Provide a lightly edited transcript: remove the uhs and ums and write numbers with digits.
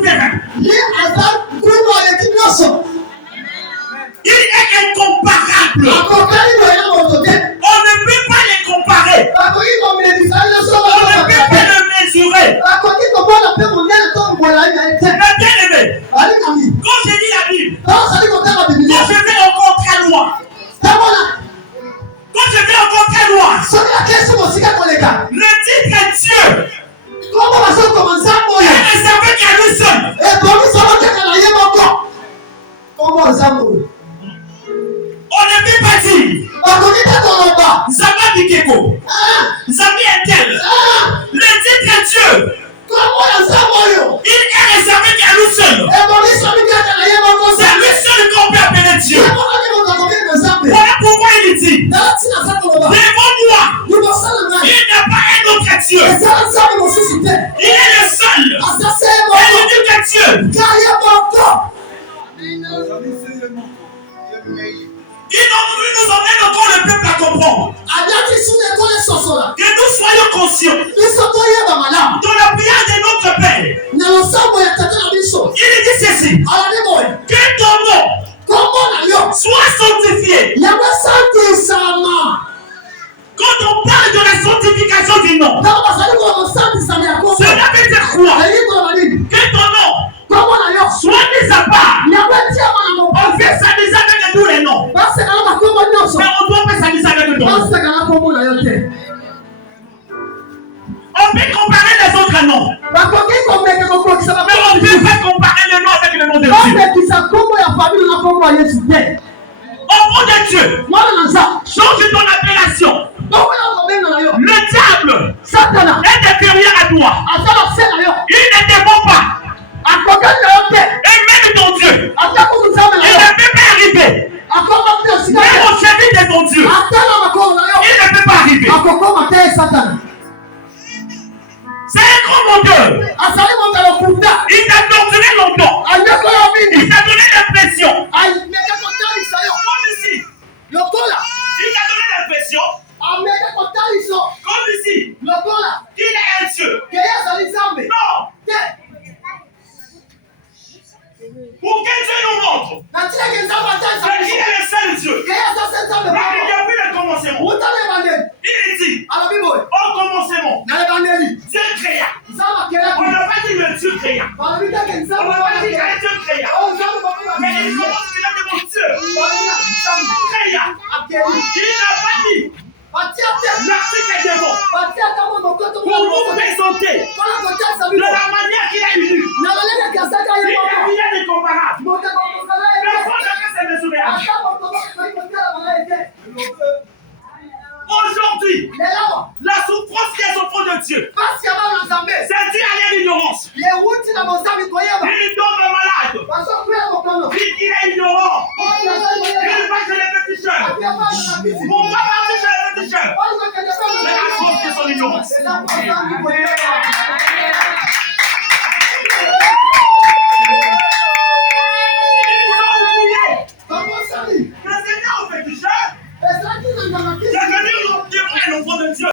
souverain. Il est incomparable. On ne peut pas les comparer. On ne peut pas le mesurer. Mais bien aimé, quand je lis la Bible, quand je vais encore très loin, le titre est Dieu. Il ne savait qu'à lui seul. On ne peut pas dire Zama Bikeko, Zami Intel. Le titre est Dieu. Il est réservé qu'à lui seul. C'est lui seul qu'on peut appeler Dieu. Voilà pourquoi il dit devant moi, il n'y a pas un autre Dieu. Il est le seul et l'unique Dieu. Il nous emmène encore le peuple à comprendre. Que nous soyons conscients de la prière de notre Père. Il dit ceci. Que ton nom soit sanctifié. Quand on parle de la sanctification du nom, cela veut dire quoi? Que ton nom soit mis à part. On fait s'amuser avec tous les noms. Mais on doit pas s'amuser avec le nom. On peut comparer les autres noms. Mais on ne peut pas comparer le nom avec le nom de Dieu. Au nom de Dieu, change ton appellation. Le diable est inférieur à toi. Il ne te ment pas. Et même ton Dieu, il ne peut pas arriver. Même au chemin de ton Dieu, il ne peut pas arriver. C'est un grand menteur. Il t'a torturé longtemps. Il t'a donné l'impression. Comme ici. Il t'a donné l'impression. Comme ici. Il est un Dieu. Non. Pour que Dieu nous montre qu'il est le seul Dieu. Mais il y a vu le commencement. Il dit au commencement, Dieu créa. On n'a pas dit le Dieu créa. On n'a pas dit qu'un Dieu créa. Mais il commence qu'il a dit mon Dieu créa. Il n'a pas dit l'article est devant. Pour vous présenter de la manière qu'il a eu. Il n'y a rien de comparable. Personne ne peut se mesurer à Dieu. Aujourd'hui, la souffrance qui est au fond de Dieu, c'est dû à l'ignorance. Il tombe malade. Il est ignorant. Il va chez les petits jeunes. On va partir chez les petits jeunes. C'est la cause de son ignorance.